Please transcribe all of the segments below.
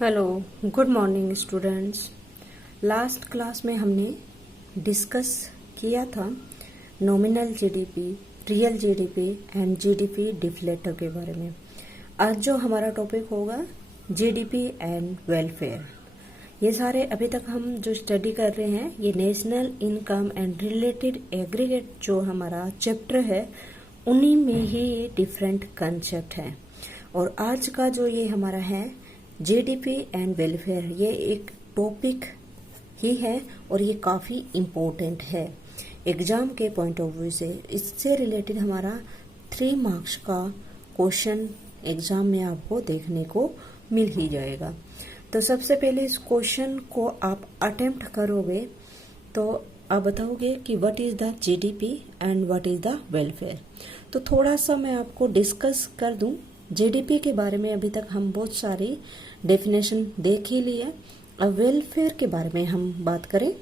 Hello, good morning students. Last class में हमने discuss किया था nominal GDP, real GDP and GDP deflector के बारे में। आज जो हमारा टॉपिक होगा जीडीपी एंड वेलफेयर। ये सारे अभी तक हम जो स्टडी कर रहे हैं ये national income and related aggregate जो हमारा चैप्टर है उन्हीं में ही ये डिफरेंट कंसेप्ट है। और आज का जो ये हमारा है जीडीपी एंड वेलफेयर, ये एक टॉपिक ही है और ये काफ़ी इम्पोर्टेंट है एग्जाम के पॉइंट ऑफ व्यू से। इससे रिलेटेड हमारा 3 मार्क्स का क्वेश्चन एग्जाम में आपको देखने को मिल ही जाएगा। तो सबसे पहले इस क्वेश्चन को आप अटेम्प्ट करोगे तो आप बताओगे कि what is the GDP and what is the welfare. तो थोड़ा सा मैं आपको डिस्कस कर दूं जीडीपी के बारे में। अभी तक हम बहुत सारी डेफिनेशन देख ही लिए। अब वेलफेयर के बारे में हम बात करें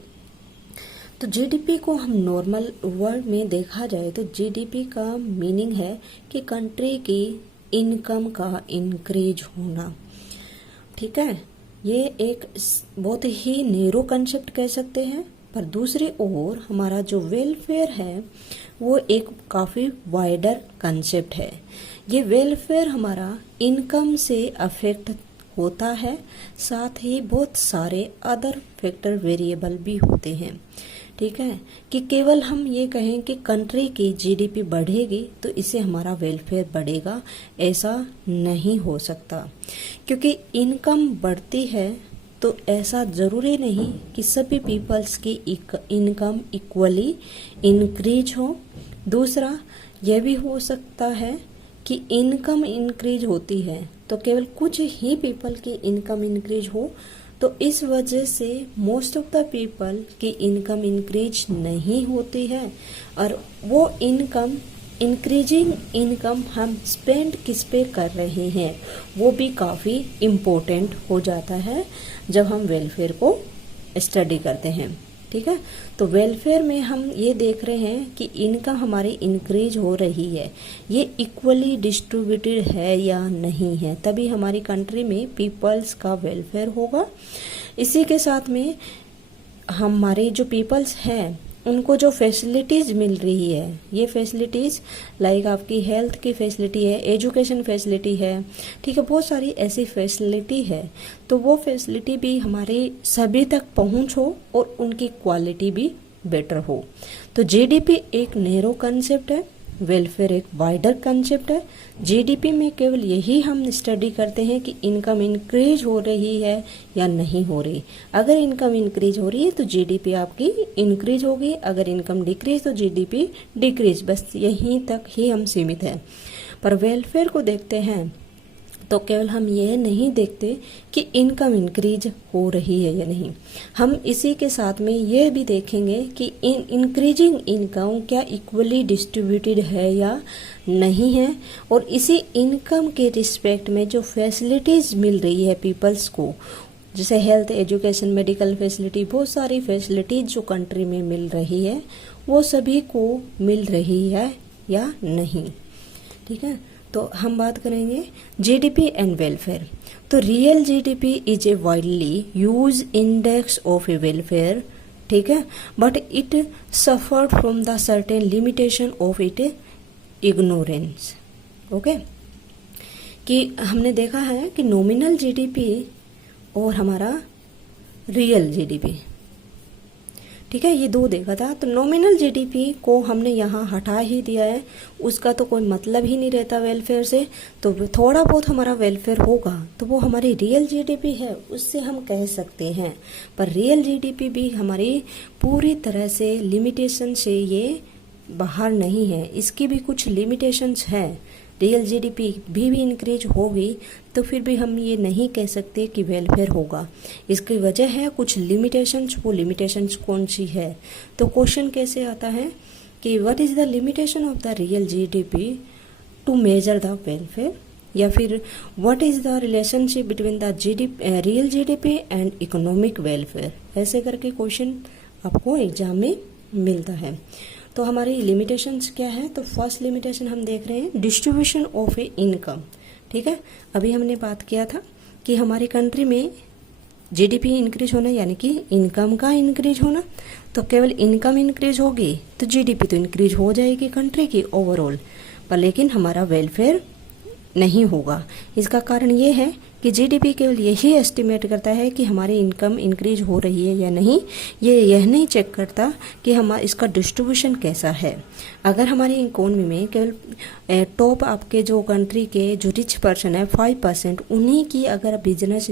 तो जीडीपी को हम नॉर्मल वर्ड में देखा जाए तो जीडीपी का मीनिंग है कि कंट्री की इनकम का इंक्रीज होना। ठीक है, ये एक बहुत ही नैरो कंसेप्ट कह सकते हैं। पर दूसरी ओर हमारा जो वेलफेयर है वो एक काफ़ी वाइडर कंसेप्ट है। ये वेलफेयर हमारा इनकम से अफेक्ट होता है, साथ ही बहुत सारे अदर फैक्टर वेरिएबल भी होते हैं। ठीक है, कि केवल हम ये कहें कि कंट्री की जीडीपी बढ़ेगी तो इससे हमारा वेलफेयर बढ़ेगा, ऐसा नहीं हो सकता। क्योंकि इनकम बढ़ती है तो ऐसा ज़रूरी नहीं कि सभी पीपल्स की इनकम इक्वली इंक्रीज हो। दूसरा यह भी हो सकता है कि इनकम इंक्रीज होती है तो केवल कुछ ही पीपल की इनकम इंक्रीज हो, तो इस वजह से मोस्ट ऑफ द पीपल की इनकम इंक्रीज नहीं होती है। और वो इनकम इंक्रीजिंग इनकम हम स्पेंड किस पे कर रहे हैं वो भी काफ़ी इम्पोर्टेंट हो जाता है जब हम वेलफेयर को स्टडी करते हैं। ठीक है, तो वेलफेयर में हम ये देख रहे हैं कि इनकम हमारी इंक्रीज हो रही है, ये इक्वली डिस्ट्रीब्यूटेड है या नहीं है, तभी हमारी कंट्री में पीपल्स का वेलफेयर होगा। इसी के साथ में हमारे जो पीपल्स हैं उनको जो फैसिलिटीज़ मिल रही है, ये फैसिलिटीज़ लाइक आपकी हेल्थ की फैसिलिटी है, एजुकेशन फैसिलिटी है, ठीक है, बहुत सारी ऐसी फैसिलिटी है, तो वो फैसिलिटी भी हमारे सभी तक पहुंच हो और उनकी क्वालिटी भी बेटर हो। तो जीडीपी एक नैरो कंसेप्ट है, वेलफेयर एक वाइडर कंसेप्ट है। जीडीपी में केवल यही हम स्टडी करते हैं कि इनकम इंक्रीज हो रही है या नहीं हो रही। अगर इनकम इंक्रीज हो रही है तो जीडीपी आपकी इंक्रीज होगी, अगर इनकम डिक्रीज तो जीडीपी डिक्रीज, बस यहीं तक ही हम सीमित हैं। पर वेलफेयर को देखते हैं तो केवल हम ये नहीं देखते कि इनकम इंक्रीज हो रही है या नहीं, हम इसी के साथ में ये भी देखेंगे कि इंक्रीजिंग इनकम क्या इक्वली डिस्ट्रीब्यूटेड है या नहीं है, और इसी इनकम के रिस्पेक्ट में जो फैसिलिटीज़ मिल रही है पीपल्स को, जैसे हेल्थ, एजुकेशन, मेडिकल फैसिलिटी, बहुत सारी फैसिलिटीज जो कंट्री में मिल रही है वो सभी को मिल रही है या नहीं। ठीक है, तो हम बात करेंगे जीडीपी एंड वेलफेयर। तो real GDP is a widely use index of A welfare, ठीक है, but it suffered from the certain limitation of it ignorance. Okay, कि हमने देखा है कि नॉमिनल जीडीपी और हमारा रियल जीडीपी, ठीक है, ये दो देखा था। तो नॉमिनल जीडीपी को हमने यहाँ हटा ही दिया है, उसका तो कोई मतलब ही नहीं रहता वेलफेयर से। तो थोड़ा बहुत हमारा वेलफेयर होगा तो वो हमारी रियल जीडीपी है, उससे हम कह सकते हैं। पर रियल जीडीपी भी हमारी पूरी तरह से लिमिटेशन से ये बाहर नहीं है, इसकी भी कुछ लिमिटेशंस हैं। रियल जीडीपी भी इंक्रीज होगी तो फिर भी हम ये नहीं कह सकते कि वेलफेयर होगा। इसकी वजह है कुछ लिमिटेशंस। वो लिमिटेशंस कौन सी है? तो क्वेश्चन कैसे आता है कि what is the limitation of the real GDP to measure the welfare, या फिर what is the relationship between the real GDP and economic welfare. ऐसे करके क्वेश्चन आपको एग्जाम में मिलता है। तो हमारी लिमिटेशंस क्या है? तो फर्स्ट लिमिटेशन हम देख रहे हैं डिस्ट्रीब्यूशन ऑफ ए इनकम। ठीक है, अभी हमने बात किया था कि हमारी कंट्री में जीडीपी इंक्रीज होना यानी कि इनकम का इंक्रीज होना, तो केवल इनकम इंक्रीज होगी तो जीडीपी तो इंक्रीज हो जाएगी कंट्री की ओवरऑल, पर लेकिन हमारा वेलफेयर नहीं होगा। इसका कारण ये है कि जीडीपी केवल यही एस्टिमेट करता है कि हमारी इनकम इंक्रीज हो रही है या नहीं, ये यह नहीं चेक करता कि हमारा इसका डिस्ट्रीब्यूशन कैसा है। अगर हमारी इकोनॉमी में केवल टॉप आपके जो कंट्री के जो रिच पर्सन है 5%, उन्हीं की अगर बिजनेस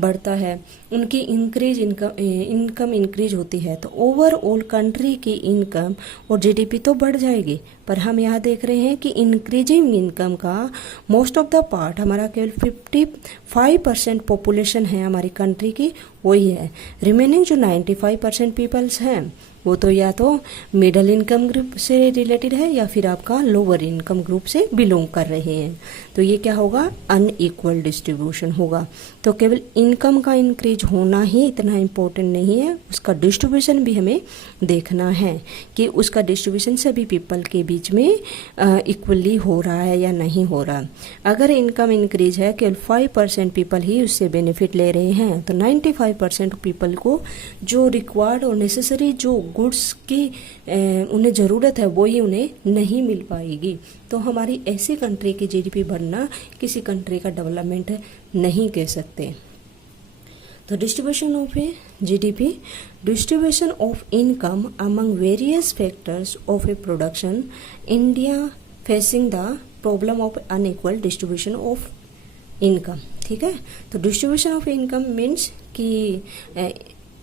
बढ़ता है, उनकी इनकम इंक्रीज होती है, तो ओवरऑल कंट्री की इनकम और जीडीपी तो बढ़ जाएगी। पर हम यहाँ देख रहे हैं कि इंक्रीजिंग इनकम का मोस्ट ऑफ द पार्ट हमारा केवल 55% पॉपुलेशन है हमारी कंट्री की, वही है। रिमेनिंग जो 95% पीपल्स हैं वो तो या तो मिडिल इनकम ग्रुप से रिलेटेड है या फिर आपका लोअर इनकम ग्रुप से बिलोंग कर रहे हैं। तो ये क्या होगा, अनइक्वल डिस्ट्रीब्यूशन होगा। तो केवल इनकम का इंक्रीज होना ही इतना इम्पोर्टेंट नहीं है, उसका डिस्ट्रीब्यूशन भी हमें देखना है कि उसका डिस्ट्रीब्यूशन सभी पीपल के बीच में इक्वली हो रहा है या नहीं हो रहा। अगर इनकम इंक्रीज है, केवल 5% पीपल ही उससे बेनिफिट ले रहे हैं, तो 95% पीपल को जो रिक्वायर्ड और नेसेसरी जो गुड्स की उन्हें ज़रूरत है वो ही उन्हें नहीं मिल पाएगी। तो हमारी ऐसी कंट्री की जीडीपी बढ़ना किसी कंट्री का डेवलपमेंट नहीं कह सकते। तो distribution of a GDP, distribution of income among various factors of A production, India facing the problem of unequal distribution of income. ठीक है, तो डिस्ट्रीब्यूशन ऑफ इनकम मीन्स कि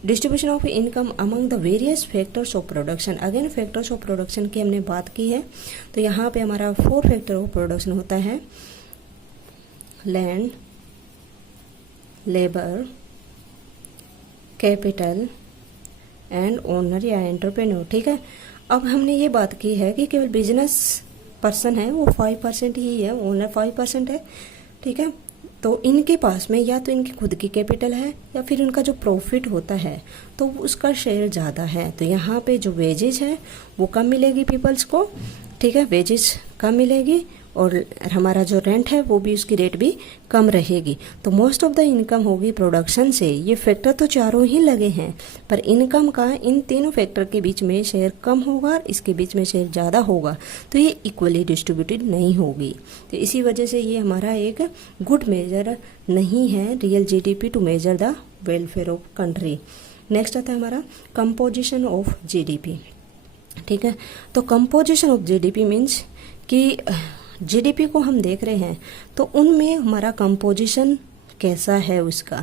distribution of income among the various factors of production. Again factors of production की हमने बात की है, तो यहाँ पे हमारा 4 फैक्टर ऑफ प्रोडक्शन होता है, land, labour, capital and owner या एंटरप्रेन्योर। ठीक है, अब हमने ये बात की है कि केवल बिजनेस पर्सन है वो 5% ही है, ओनर 5% है। ठीक है, तो इनके पास में या तो इनकी खुद की कैपिटल है या फिर उनका जो प्रॉफिट होता है तो उसका शेयर ज़्यादा है। तो यहाँ पे जो वेजेज है वो कम मिलेगी पीपल्स को। ठीक है, वेजेज कम मिलेगी और हमारा जो रेंट है वो भी उसकी रेट भी कम रहेगी। तो मोस्ट ऑफ द इनकम होगी प्रोडक्शन से। ये फैक्टर तो चारों ही लगे हैं, पर इनकम का इन तीनों फैक्टर के बीच में शेयर कम होगा और इसके बीच में शेयर ज़्यादा होगा, तो ये इक्वली डिस्ट्रीब्यूटेड नहीं होगी। तो इसी वजह से ये हमारा एक गुड मेजर नहीं है real GDP to measure the welfare of country. Next आता है हमारा कंपोजिशन ऑफ जीडीपी। ठीक है, तो कंपोजिशन ऑफ जीडीपी मीन्स कि जीडीपी को हम देख रहे हैं तो उनमें हमारा कंपोजिशन कैसा है। उसका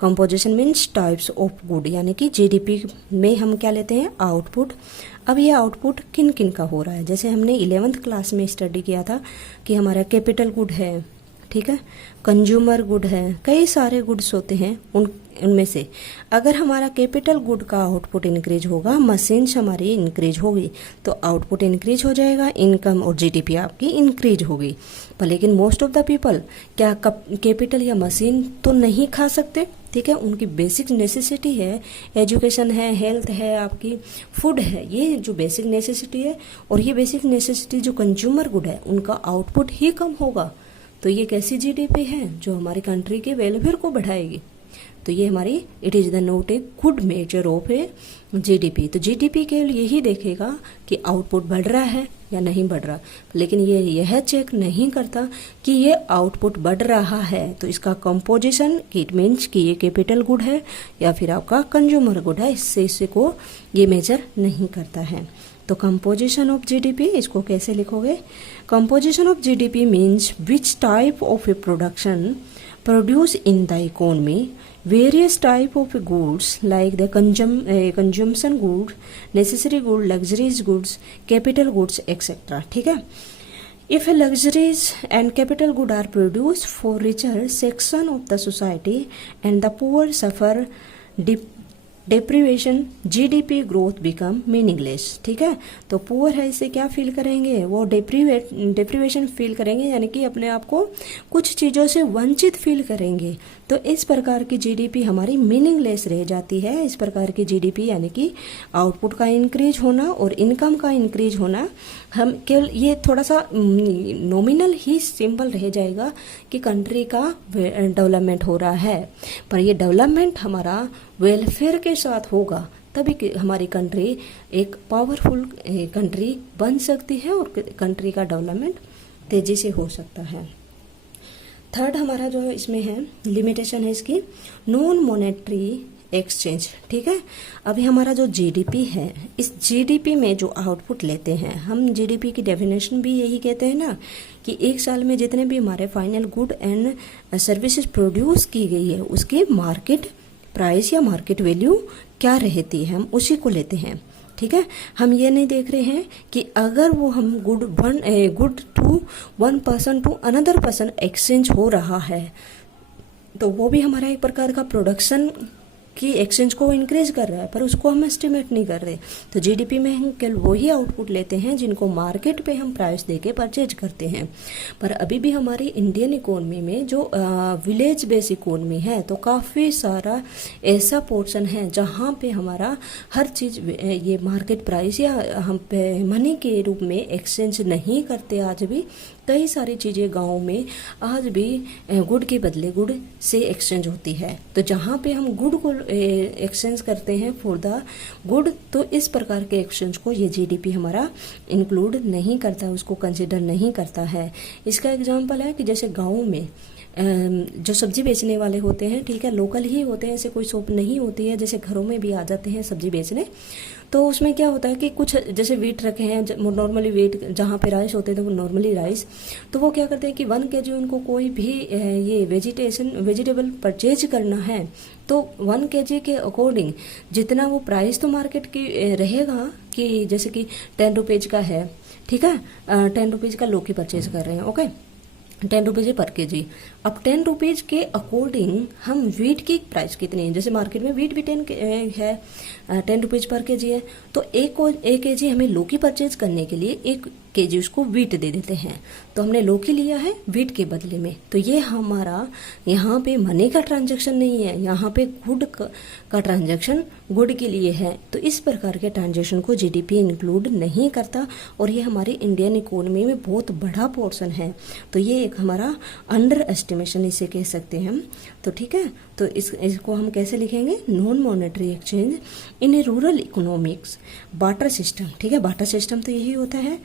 composition means types of good, यानी कि जीडीपी में हम क्या लेते हैं, आउटपुट। अब ये आउटपुट किन किन का हो रहा है, जैसे हमने 11th क्लास में स्टडी किया था कि हमारा कैपिटल गुड है, ठीक है, कंज्यूमर गुड है, कई सारे गुड्स होते हैं। उनमें से अगर हमारा कैपिटल गुड का आउटपुट इंक्रीज होगा, मशीन्स हमारी इंक्रीज होगी, तो आउटपुट इंक्रीज हो जाएगा, इनकम और जीडीपी आपकी इंक्रीज होगी। पर लेकिन मोस्ट ऑफ द पीपल क्या कैपिटल या मशीन तो नहीं खा सकते। ठीक है, उनकी बेसिक नेसेसिटी है, एजुकेशन है, हेल्थ है, आपकी फूड है, ये जो बेसिक नेसेसिटी है। और ये बेसिक नेसेसिटी जो कंज्यूमर गुड है उनका आउटपुट ही कम होगा। तो ये कैसी जीडीपी है जो हमारी कंट्री के वेलफेयर को बढ़ाएगी। तो ये हमारी it is the not a good measure of a GDP. तो जीडीपी केवल यही देखेगा कि आउटपुट बढ़ रहा है या नहीं बढ़ रहा, लेकिन ये यह चेक नहीं करता कि ये आउटपुट बढ़ रहा है तो इसका कंपोजिशन, इट मीन्स कि ये कैपिटल गुड है या फिर आपका कंज्यूमर गुड है, इससे को ये मेजर नहीं करता है। तो कंपोजिशन ऑफ जीडीपी इसको कैसे लिखोगे, composition of GDP means which type of A production produce in the economy, various type of goods like the consumption goods, necessary goods, luxuries goods, capital goods, etc. ठीक है, if luxuries and capital goods are produced for richer section of the society and the poor suffer deprivation, GDP growth become meaningless। ठीक है, तो poor है इसे क्या feel करेंगे, वो डिप्रीवेशन फील करेंगे, यानी कि अपने आप को कुछ चीज़ों से वंचित फील करेंगे। तो इस प्रकार की जीडीपी हमारी मीनिंगलेस रह जाती है। इस प्रकार की जीडीपी यानी कि आउटपुट का इंक्रीज होना और इनकम का इंक्रीज होना, हम केवल ये थोड़ा सा नॉमिनल ही सिंबल रह जाएगा कि कंट्री का डेवलपमेंट हो रहा है, पर ये डेवलपमेंट हमारा वेलफेयर के साथ होगा तभी हमारी कंट्री एक पावरफुल कंट्री बन सकती है और कंट्री का डेवलपमेंट तेजी से हो सकता है। थर्ड हमारा जो इसमें है लिमिटेशन है इसकी, नॉन मॉनेटरी एक्सचेंज। ठीक है, अभी हमारा जो जीडीपी है, इस जीडीपी में जो आउटपुट लेते हैं हम, जीडीपी की डेफिनेशन भी यही कहते हैं ना कि एक साल में जितने भी हमारे final good and services produce की गई है उसकी मार्केट प्राइस या मार्केट वैल्यू क्या रहती है, हम उसी को लेते हैं। ठीक है, हम ये नहीं देख रहे हैं कि अगर वो हम good to one person to another person exchange हो रहा है तो वो भी हमारा एक प्रकार का प्रोडक्शन की एक्सचेंज को इंक्रीज कर रहा है, पर उसको हम एस्टिमेट नहीं कर रहे। तो जीडीपी में हम केवल वही आउटपुट लेते हैं जिनको मार्केट पे हम प्राइस देके परचेज करते हैं। पर अभी भी हमारी इंडियन इकोनॉमी में जो विलेज बेस इकोनॉमी है तो काफ़ी सारा ऐसा पोर्शन है जहाँ पे हमारा हर चीज़ ये मार्केट प्राइस या हम पे मनी के रूप में एक्सचेंज नहीं करते। आज भी कई सारी चीज़ें गाँव में आज भी गुड़ के बदले गुड़ से एक्सचेंज होती है। तो जहाँ पे हम गुड़ को एक्सचेंज करते हैं फॉर द गुड, तो इस प्रकार के एक्सचेंज को ये जीडीपी हमारा इंक्लूड नहीं करता, उसको कंसिडर नहीं करता है। इसका एग्जांपल है कि जैसे गाँव में जो सब्जी बेचने वाले होते हैं, ठीक है, लोकल ही होते हैं, ऐसे कोई शॉप नहीं होती है, जैसे घरों में भी आ जाते हैं सब्जी बेचने। तो उसमें क्या होता है कि कुछ जैसे वीट रखे हैं, नॉर्मली वीट जहाँ पे राइस होते थे वो नॉर्मली राइस, तो वो क्या करते हैं कि 1 kg उनको कोई भी ये वेजिटेबल परचेज करना है तो 1 kg के अकॉर्डिंग जितना वो प्राइस तो मार्केट की रहेगा कि जैसे कि 10 रुपीज़ का है, ठीक है, 10 रुपीज़ का लौकी परचेज कर रहे हैं, ओके, 10 रुपीज़ पर केजी। अब 10 रुपीज़ के अकॉर्डिंग हम वीट की प्राइस कितनी है, जैसे मार्केट में वीट भी 10 रुपीज़ पर केजी है, तो एक केजी हमें लौकी परचेज करने के लिए 1 केजी उसको वीट दे देते हैं। तो हमने लौकी लिया है वीट के बदले में, तो ये हमारा यहाँ पे मनी का ट्रांजैक्शन नहीं है, यहाँ पे गुड का ट्रांजैक्शन गुड के लिए है। तो इस प्रकार के ट्रांजैक्शन को जीडीपी इंक्लूड नहीं करता और ये हमारी इंडियन इकोनॉमी में बहुत बड़ा पोर्शन है। तो ये एक हमारा अंडर एस्टिमेशन इसे कह सकते हैं हम। तो ठीक है, तो इसको हम कैसे लिखेंगे, non monetary exchange in a rural economics barter system. ठीक है, बार्टर सिस्टम तो यही होता है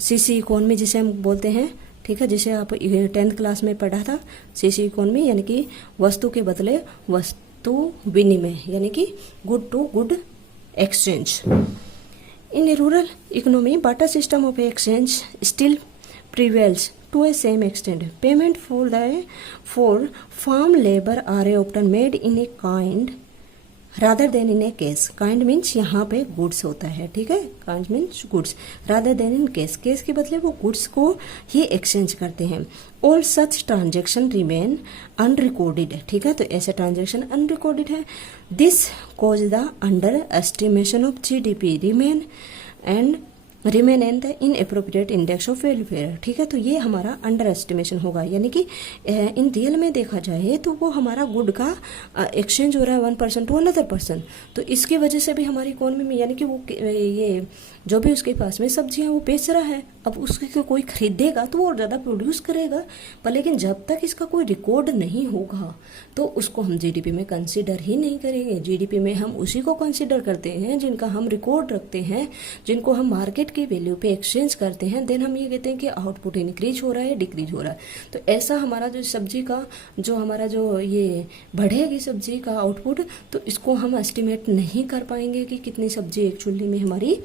सीसी इकोनॉमी जिसे हम बोलते हैं, ठीक है, जिसे आप 10th क्लास में पढ़ा था, सीसी इकोनॉमी यानी कि वस्तु के बदले वस्तु विनिमय, यानी कि good to good exchange. In a rural economy barter system of exchange still prevails to a same extent. Payment for farm labor are often made in a kind rather than in a cash. Kind means यहाँ पे goods होता है, ठीक है, kind means goods rather than in cash. Cash के बदले वो goods को ही exchange करते हैं। All such transaction remain unrecorded. ठीक है, तो ऐसे transaction unrecorded है। This cause the underestimation of GDP remain and the inappropriate index of welfare. ठीक है, तो ये हमारा अंडर एस्टिमेशन होगा, यानी कि इन रियल में देखा जाए तो वो हमारा गुड का एक्सचेंज हो रहा है 1% टू अनदर पर्सन। तो इसकी वजह से भी हमारी इकोनॉमी में, यानी कि वो ये जो भी उसके पास में सब्जियां वो बेच रहा है, अब उसके कोई खरीदेगा तो वो और ज़्यादा प्रोड्यूस करेगा, पर लेकिन जब तक इसका कोई रिकॉर्ड नहीं होगा तो उसको हम जीडीपी में कंसीडर ही नहीं करेंगे। जीडीपी में हम उसी को कंसीडर करते हैं जिनका हम रिकॉर्ड रखते हैं, जिनको हम मार्केट की वैल्यू पे एक्सचेंज करते हैं, देन हम ये कहते हैं कि आउटपुट इंक्रीज हो रहा है, डिक्रीज हो रहा है। तो ऐसा हमारा जो सब्जी का जो हमारा जो ये बढ़ेगी सब्जी का आउटपुट, तो इसको हम एस्टिमेट नहीं कर पाएंगे कि कितनी सब्जी एक्चुअली में हमारी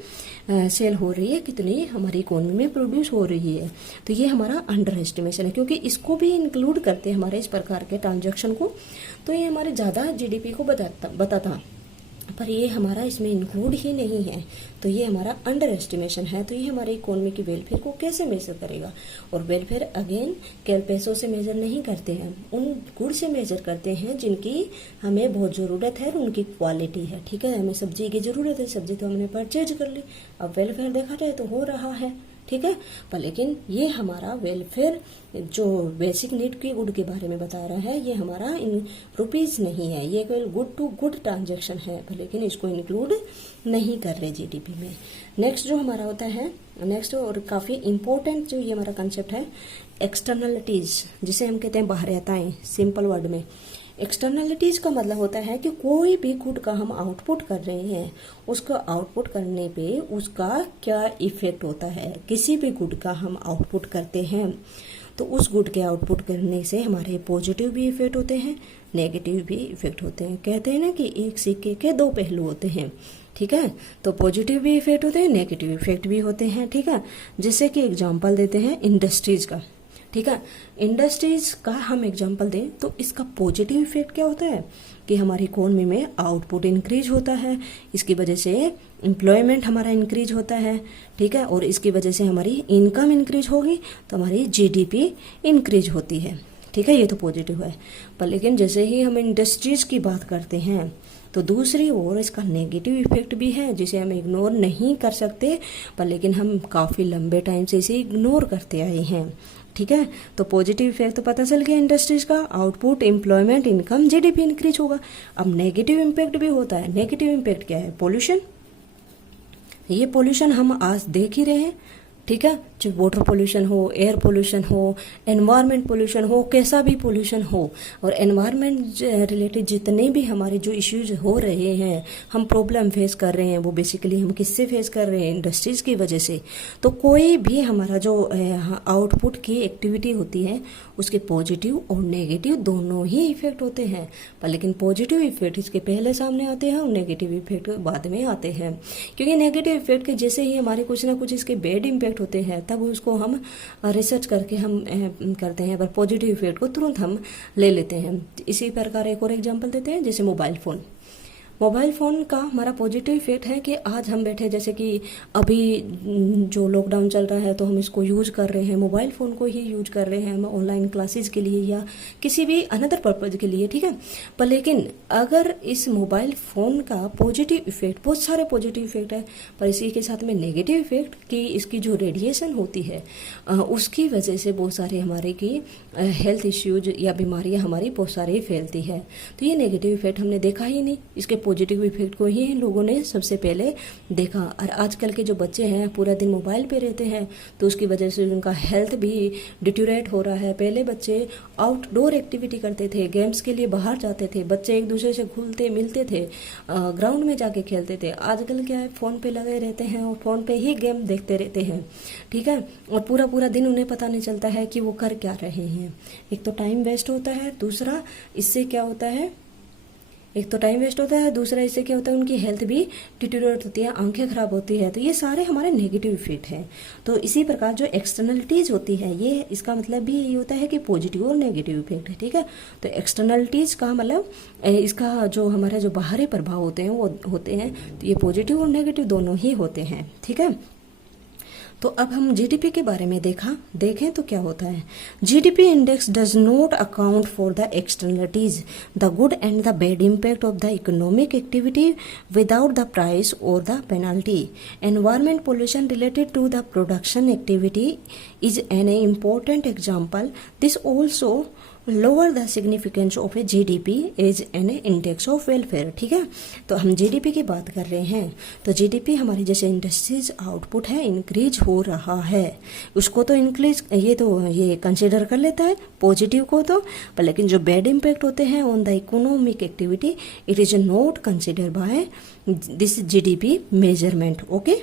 सेल हो रही है, कितनी हमारी इकोनॉमी में प्रोड्यूस हो रही है। तो ये हमारा अंडर एस्टिमेशन है, क्योंकि इसको भी इंक्लूड करते हैं हमारे इस प्रकार के ट्रांजैक्शन को, तो ये हमारे ज़्यादा जीडीपी को बताता, पर ये हमारा इसमें इंक्लूड ही नहीं है। तो ये हमारा अंडर एस्टिमेशन है। तो ये हमारे इकोनॉमी की वेलफेयर को कैसे मेजर करेगा, और वेलफेयर अगेन केवल पैसों से मेजर नहीं करते हैं, उन गुड से मेजर करते हैं जिनकी हमें बहुत ज़रूरत है और उनकी क्वालिटी है। ठीक है, हमें सब्जी की ज़रूरत है, सब्जी तो हमने परचेज कर ली, अब वेलफेयर देखा जाए तो हो रहा है, ठीक है। पर लेकिन ये हमारा वेलफेयर जो बेसिक नीड की गुड के बारे में बता रहा है, ये हमारा इन रुपीज नहीं है, ये कोई गुड टू गुड ट्रांजेक्शन है, पर लेकिन इसको इंक्लूड नहीं कर रहे जीडीपी में। नेक्स्ट जो हमारा होता है, नेक्स्ट और काफी इंपॉर्टेंट जो ये हमारा कंसेप्ट है, एक्सटर्नलिटीज, जिसे हम कहते हैं बाह्यताएं, सिंपल वर्ड में। एक्सटर्नलिटीज का मतलब होता है कि कोई भी गुड का हम आउटपुट कर रहे हैं, उसका आउटपुट करने पे उसका क्या इफेक्ट होता है। किसी भी गुड का हम आउटपुट करते हैं तो उस गुड के आउटपुट करने से हमारे पॉजिटिव भी इफेक्ट होते हैं, नेगेटिव भी इफेक्ट होते हैं। कहते हैं ना कि एक सिक्के के दो पहलू होते हैं, ठीक है। तो पॉजिटिव भी इफेक्ट होते हैं, नेगेटिव इफेक्ट भी होते हैं, ठीक है। जैसे कि एग्जांपल देते हैं इंडस्ट्रीज का, ठीक है। इंडस्ट्रीज का हम एग्जांपल दें तो इसका पॉजिटिव इफेक्ट क्या होता है कि हमारी इकोनॉमी में आउटपुट इंक्रीज होता है, इसकी वजह से एम्प्लॉयमेंट हमारा इंक्रीज होता है, ठीक है। और इसकी वजह से हमारी इनकम इंक्रीज होगी तो हमारी जीडीपी इंक्रीज होती है, ठीक है। ये तो पॉजिटिव है। पर लेकिन जैसे ही हम इंडस्ट्रीज की बात करते हैं तो दूसरी ओर इसका नेगेटिव इफेक्ट भी है, जिसे हम इग्नोर नहीं कर सकते, पर लेकिन हम काफी लंबे टाइम से इसे इग्नोर करते आए हैं, ठीक है। तो पॉजिटिव इफेक्ट तो पता चल गया इंडस्ट्रीज का, output, employment, income, GDP increase होगा। अब नेगेटिव इम्पैक्ट भी होता है। नेगेटिव इम्पैक्ट क्या है? पोल्यूशन। ये पोल्यूशन हम आज देख ही रहे हैं, ठीक है। चाहे वाटर पोल्यूशन हो, एयर पोल्यूशन हो, एनवायरमेंट पोल्यूशन हो, कैसा भी पोल्यूशन हो, और एनवायरमेंट रिलेटेड जितने भी हमारे जो इश्यूज हो रहे हैं, हम प्रॉब्लम फेस कर रहे हैं, वो बेसिकली हम किससे फेस कर रहे हैं? इंडस्ट्रीज की वजह से। तो कोई भी हमारा जो आउटपुट की एक्टिविटी होती है उसके पॉजिटिव और नेगेटिव दोनों ही इफेक्ट होते हैं, पर लेकिन पॉजिटिव इफेक्ट इसके पहले सामने आते हैं और नेगेटिव इफेक्ट बाद में आते हैं। क्योंकि नेगेटिव इफेक्ट के जैसे ही हमारे कुछ ना कुछ इसके बैड इम्पैक्ट होते हैं तब उसको हम रिसर्च करके हम करते हैं, पर पॉजिटिव इफेक्ट को तुरंत हम ले लेते हैं। इसी प्रकार एक और एग्जांपल देते हैं, जैसे मोबाइल फ़ोन। मोबाइल फ़ोन का हमारा पॉजिटिव इफेक्ट है कि आज हम बैठे, जैसे कि अभी जो लॉकडाउन चल रहा है तो हम इसको यूज कर रहे हैं, मोबाइल फ़ोन को ही यूज कर रहे हैं हम ऑनलाइन क्लासेस के लिए या किसी भी अनदर पर्पज के लिए, ठीक है। पर लेकिन अगर इस मोबाइल फ़ोन का पॉजिटिव इफेक्ट, बहुत सारे पॉजिटिव इफेक्ट है, पर इसी के साथ में नेगेटिव इफेक्ट कि इसकी जो रेडिएशन होती है उसकी वजह से बहुत सारे हमारे की हेल्थ इश्यूज या बीमारियां हमारी बहुत सारी फैलती है। तो ये नेगेटिव इफेक्ट हमने देखा ही नहीं, इसके पॉजिटिव इफेक्ट को ही लोगों ने सबसे पहले देखा। और आजकल के जो बच्चे हैं पूरा दिन मोबाइल पे रहते हैं तो उसकी वजह से उनका हेल्थ भी डिटोरेट हो रहा है। पहले बच्चे आउटडोर एक्टिविटी करते थे, गेम्स के लिए बाहर जाते थे, बच्चे एक दूसरे से घुलते मिलते थे, ग्राउंड में जाके खेलते थे। आजकल क्या है, फोन पे लगे रहते हैं और फोन पे ही गेम देखते रहते हैं, ठीक है। और पूरा पूरा दिन उन्हें पता नहीं चलता है कि वो कर क्या रहे हैं। एक तो टाइम वेस्ट होता है, दूसरा इससे क्या होता है, एक तो टाइम वेस्ट होता है, दूसरा इससे क्या होता है उनकी हेल्थ भी डिटेरियोरेट होती है, आंखें खराब होती है। तो ये सारे हमारे नेगेटिव इफेक्ट हैं। तो इसी प्रकार जो एक्सटर्नलिटीज होती है, ये इसका मतलब भी यही होता है कि पॉजिटिव और नेगेटिव इफेक्ट है, ठीक है। तो एक्सटर्नलिटीज का मतलब इसका जो हमारे जो बाहरी प्रभाव होते हैं वो होते हैं, तो ये पॉजिटिव और नेगेटिव दोनों ही होते हैं, ठीक है। तो अब हम जीडीपी के बारे में देखें तो क्या होता है। GDP index does not account for the externalities, the good and the bad impact of the economic activity without the price और the penalty. Environment pollution related to the production activity is an important example. This also lower the significance of a GDP is an index of welfare, ठीक है। तो हम GDP की बात कर रहे हैं, तो जीडीपी हमारी जैसे इंडस्ट्रीज आउटपुट है इंक्रीज हो रहा है, उसको तो इंक्रीज ये कंसिडर कर लेता है पॉजिटिव को तो, पर लेकिन जो बैड इम्पैक्ट होते हैं on the economic activity it is not consider by this GDP measurement, okay.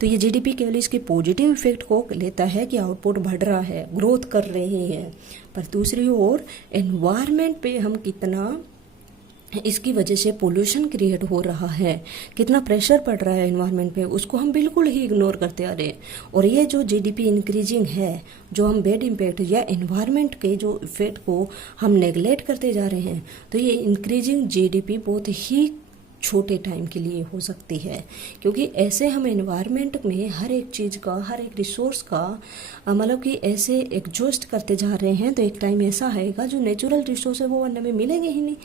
तो ये जीडीपी केवल इसके पॉजिटिव इफेक्ट को लेता है कि आउटपुट बढ़ रहा है, ग्रोथ कर रहे हैं, पर दूसरी ओर एनवायरमेंट पे हम कितना इसकी वजह से पोल्यूशन क्रिएट हो रहा है, कितना प्रेशर पड़ रहा है एनवायरनमेंट पे, उसको हम बिल्कुल ही इग्नोर करते आ रहे हैं। और ये जो जीडीपी इंक्रीजिंग है, जो हम बैड इम्पैक्ट या एनवायरनमेंट के जो इफेक्ट को हम नेग्लेक्ट करते जा रहे हैं, तो ये इंक्रीजिंग जीडीपी बहुत ही छोटे टाइम के लिए हो सकती है, क्योंकि ऐसे हम एनवायरनमेंट में हर एक चीज़ का, हर एक रिसोर्स का मतलब कि ऐसे एग्जॉस्ट करते जा रहे हैं, तो एक टाइम ऐसा आएगा जो नेचुरल रिसोर्स है वो वरना में मिलेंगे ही नहीं।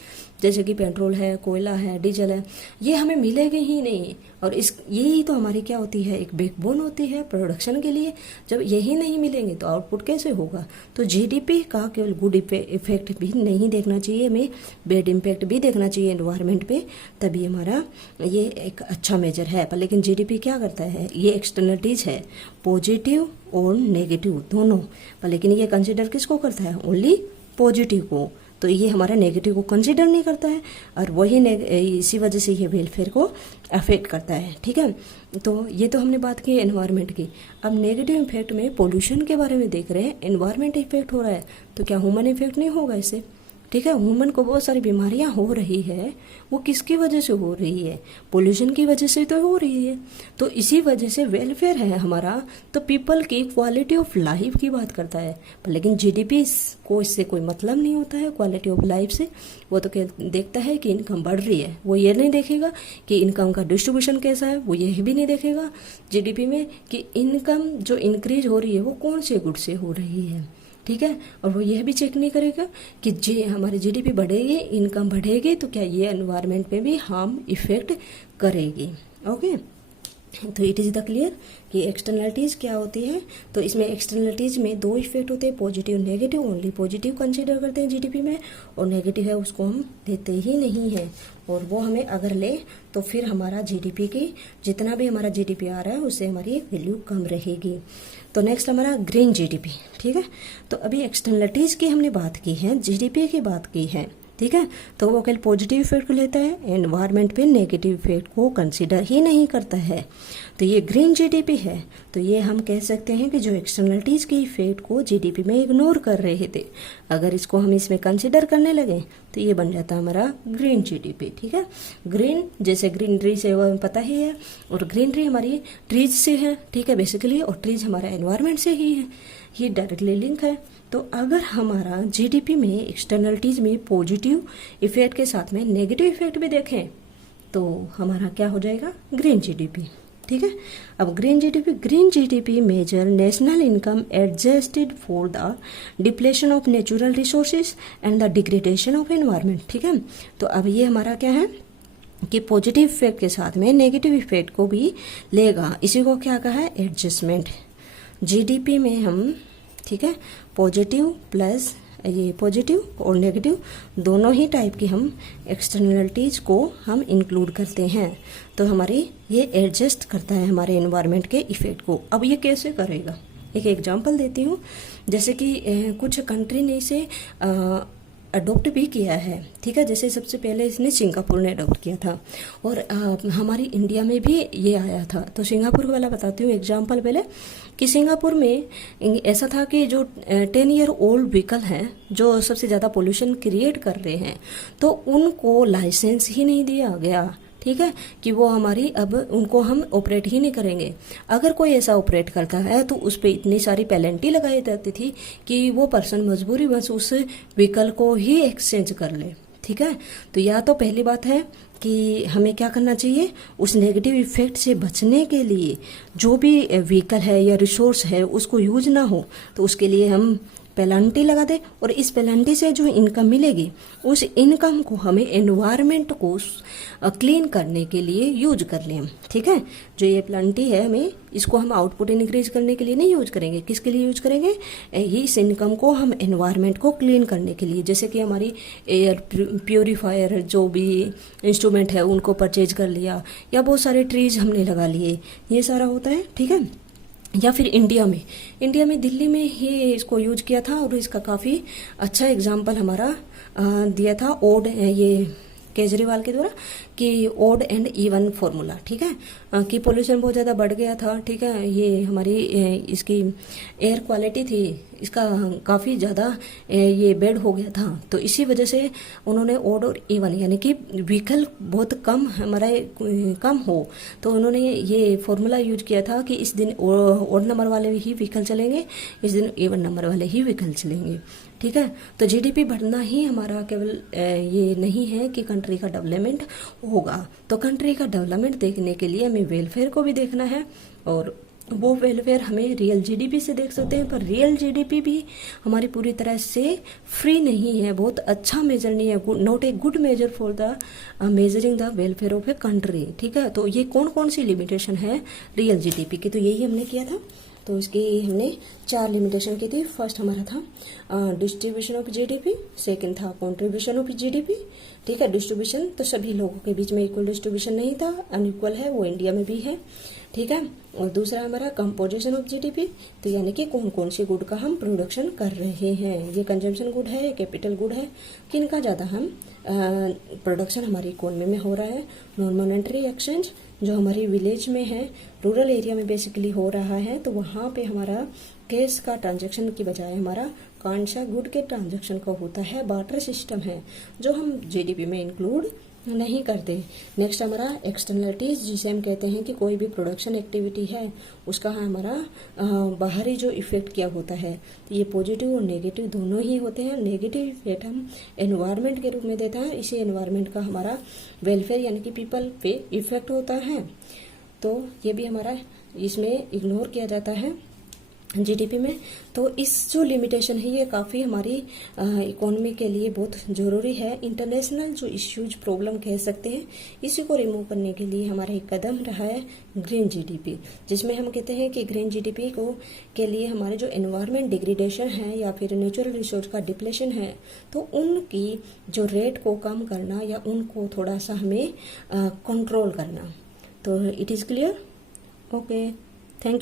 जैसे कि पेट्रोल है, कोयला है, डीजल है, ये हमें मिलेंगे ही नहीं। और यही तो हमारी क्या होती है, एक बैकबोन होती है प्रोडक्शन के लिए। जब यही नहीं मिलेंगे तो आउटपुट कैसे होगा। तो जीडीपी का केवल गुड इफेक्ट भी नहीं देखना चाहिए, हमें बैड इम्पैक्ट भी देखना चाहिए एनवायरनमेंट पे, तभी हमारा ये एक अच्छा मेजर है। पर लेकिन जीडीपी क्या करता है, ये एक्सटर्नलिटीज है, पॉजिटिव और नेगेटिव दोनों। पर लेकिन ये कंसिडर किसको करता है, ओनली पॉजिटिव को। तो ये हमारा नेगेटिव को कंसिडर नहीं करता है, और वही इसी वजह से ये वेलफेयर को अफेक्ट करता है। ठीक है, तो ये तो हमने बात की एनवायरनमेंट की। अब नेगेटिव इफेक्ट में पोल्यूशन के बारे में देख रहे हैं। एनवायरनमेंट इफेक्ट हो रहा है तो क्या ह्यूमन इफेक्ट नहीं होगा इससे। ठीक है, ह्यूमन को बहुत सारी बीमारियां हो रही है, वो किसकी वजह से हो रही है, पोल्यूशन की वजह से तो हो रही है। तो इसी वजह से वेलफेयर है हमारा, तो पीपल की क्वालिटी ऑफ लाइफ की बात करता है। पर लेकिन जीडीपी को इससे कोई मतलब नहीं होता है क्वालिटी ऑफ लाइफ से। वो तो देखता है कि इनकम बढ़ रही है, वो ये नहीं देखेगा कि इनकम का डिस्ट्रीब्यूशन कैसा है, वो ये भी नहीं देखेगा जीडीपी में कि इनकम जो इंक्रीज हो रही है वो कौन से गुड से हो रही है। ठीक है, और वो यह भी चेक नहीं करेगा कि हमारी जीडीपी बढ़ेगी, इनकम बढ़ेगी, तो क्या ये एनवायरनमेंट में भी हार्म इफेक्ट करेगी। ओके, तो इट इज़ द क्लियर कि एक्सटर्नलिटीज़ क्या होती है। तो इसमें एक्सटर्नलिटीज़ में दो इफेक्ट होते हैं, positive negative. Only positive consider करते हैं जीडीपी में, और नेगेटिव है उसको हम देते ही नहीं है। और वो हमें अगर ले तो फिर हमारा जीडीपी की जितना भी हमारा जीडीपी आ रहा है उससे हमारी वैल्यू कम रहेगी। तो नेक्स्ट हमारा ग्रीन जीडीपी। ठीक है, तो अभी एक्सटर्नलिटीज़ की हमने बात की है, जीडीपी की बात की है। ठीक है, तो वो केवल पॉजिटिव इफेक्ट को लेता है, एनवायरनमेंट पे नेगेटिव इफेक्ट को कंसीडर ही नहीं करता है। तो ये ग्रीन जीडीपी है, तो ये हम कह सकते हैं कि जो एक्सटर्नलिटीज़ के इफेक्ट को जीडीपी में इग्नोर कर रहे थे, अगर इसको हम इसमें कंसीडर करने लगे तो ये बन जाता है हमारा ग्रीन जीडीपी। ठीक है, ग्रीन जैसे ग्रीनरी से वो हमें पता ही है, और ग्रीनरी हमारी ट्रीज से है। ठीक है, बेसिकली, और ट्रीज हमारा एनवायरनमेंट से ही है, ये डायरेक्टली लिंक है। तो अगर हमारा जीडीपी में एक्सटर्नलिटीज में पॉजिटिव इफेक्ट के साथ में नेगेटिव इफेक्ट भी देखें तो हमारा क्या हो जाएगा, ग्रीन जीडीपी। ठीक है, अब green GDP measure national income adjusted for the depletion of natural resources and the degradation of environment. ठीक है, तो अब ये हमारा क्या है कि पॉजिटिव इफेक्ट के साथ में नेगेटिव इफेक्ट को भी लेगा, इसी को क्या कहा है, एडजस्टमेंट। जीडीपी में हम, ठीक है, पॉजिटिव प्लस ये पॉजिटिव और नेगेटिव दोनों ही टाइप की हम एक्सटर्नलिटीज को हम इंक्लूड करते हैं, तो हमारी ये एडजस्ट करता है हमारे एनवायरनमेंट के इफेक्ट को। अब ये कैसे करेगा, एक एग्जांपल देती हूँ। जैसे कि कुछ कंट्री ने इसे अडोप्ट भी किया है। ठीक है, जैसे सबसे पहले इसने सिंगापुर ने अडोप्ट किया था, और हमारी इंडिया में भी ये आया था। तो सिंगापुर वाला बताती हूँ एग्जांपल पहले, कि सिंगापुर में ऐसा था कि जो 10 ईयर ओल्ड व्हीकल हैं जो सबसे ज़्यादा पोल्यूशन क्रिएट कर रहे हैं, तो उनको लाइसेंस ही नहीं दिया गया। ठीक है, कि वो हमारी अब उनको हम ऑपरेट ही नहीं करेंगे। अगर कोई ऐसा ऑपरेट करता है तो उस पर इतनी सारी पेनल्टी लगाई जाती थी कि वो पर्सन मजबूरी बस उस व्हीकल को ही एक्सचेंज कर ले। ठीक है, तो या तो पहली बात है कि हमें क्या करना चाहिए, उस नेगेटिव इफेक्ट से बचने के लिए जो भी व्हीकल है या रिसोर्स है उसको यूज ना हो, तो उसके लिए हम पेनल्टी लगा दे, और इस पेनल्टी से जो इनकम मिलेगी उस इनकम को हमें एनवायरनमेंट को क्लीन करने के लिए यूज कर लें। ठीक है, जो ये पेनल्टी है हमें इसको हम आउटपुट इंक्रीज करने के लिए नहीं यूज करेंगे, किसके लिए यूज करेंगे, इस इनकम को हम एनवायरनमेंट को क्लीन करने के लिए। जैसे कि हमारी एयर प्योरीफायर जो भी इंस्ट्रूमेंट है उनको परचेज कर लिया, या बहुत सारे ट्रीज हमने लगा लिए, ये सारा होता है। ठीक है, या फिर इंडिया में दिल्ली में ही इसको यूज किया था, और इसका काफ़ी अच्छा एग्जाम्पल हमारा दिया था ओड ये केजरीवाल के द्वारा, कि ओड एंड इवन फॉर्मूला। ठीक है, कि पोल्यूशन बहुत ज़्यादा बढ़ गया था। ठीक है, ये हमारी इसकी एयर क्वालिटी थी इसका काफ़ी ज़्यादा ये बेड हो गया था, तो इसी वजह से उन्होंने ओड और इवन यानी कि व्हीकल बहुत कम हमारा कम हो, तो उन्होंने ये फॉर्मूला यूज किया था कि इस दिन ओड नंबर वाले ही व्हीकल चलेंगे, इस दिन इवन नंबर वाले ही व्हीकल चलेंगे। ठीक है। तो जीडीपी बढ़ना ही हमारा केवल ये नहीं है कि कंट्री का डेवलपमेंट होगा। तो कंट्री का डेवलपमेंट देखने के लिए हमें वेलफेयर को भी देखना है, और वो वेलफेयर हमें रियल जीडीपी से देख सकते हैं। पर रियल जीडीपी भी हमारी पूरी तरह से फ्री नहीं है, बहुत अच्छा मेजर नहीं है, not a good measure for the measuring the welfare of a country. ठीक है, तो ये कौन कौन सी लिमिटेशन है रियल जीडीपी की, तो यही हमने किया था। तो इसकी हमने 4 लिमिटेशन की थी। फर्स्ट हमारा था डिस्ट्रीब्यूशन ऑफ जीडीपी, सेकंड था कंट्रीब्यूशन ऑफ जीडीपी। ठीक है, डिस्ट्रीब्यूशन तो सभी लोगों के बीच में इक्वल डिस्ट्रीब्यूशन नहीं था, अनइक्वल है, वो इंडिया में भी है। ठीक है, और दूसरा हमारा कंपोजिशन ऑफ जीडीपी, तो यानी कि कौन कौन से गुड का हम प्रोडक्शन कर रहे हैं, ये कंजम्पशन गुड है, कैपिटल गुड है, किन का ज़्यादा हम प्रोडक्शन हमारी इकोनॉमी में हो रहा है। नॉन मॉनेटरी एक्सचेंज जो हमारी विलेज में है, रूरल एरिया में बेसिकली हो रहा है, तो वहाँ पे हमारा कैश का ट्रांजैक्शन की बजाय हमारा कौन सा गुड के ट्रांजैक्शन का होता है, बार्टर सिस्टम है, जो हम जीडीपी में इंक्लूड नहीं करते। नेक्स्ट हमारा एक्सटर्नलिटीज, जिसे हम कहते हैं कि कोई भी प्रोडक्शन एक्टिविटी है उसका हमारा बाहरी जो इफेक्ट क्या होता है, तो ये पॉजिटिव और नेगेटिव दोनों ही होते हैं। नेगेटिव इफेक्ट हम एनवायरनमेंट के रूप में देते हैं, इसी एनवायरनमेंट का हमारा वेलफेयर यानी कि पीपल पे इफेक्ट होता है, तो ये भी हमारा इसमें इग्नोर किया जाता है जीडीपी में। तो इस जो लिमिटेशन है ये काफ़ी हमारी इकोनॉमी के लिए बहुत ज़रूरी है। इंटरनेशनल जो इश्यूज प्रॉब्लम कह सकते हैं, इसी को रिमूव करने के लिए हमारा एक कदम रहा है ग्रीन जीडीपी, जिसमें हम कहते हैं कि ग्रीन जीडीपी को के लिए हमारे जो एनवायरनमेंट डिग्रेडेशन है या फिर नेचुरल रिसोर्स का डिप्लेशन है, तो उनकी जो रेट को कम करना या उनको थोड़ा सा हमें कंट्रोल करना। तो it is clear? Okay, thank you.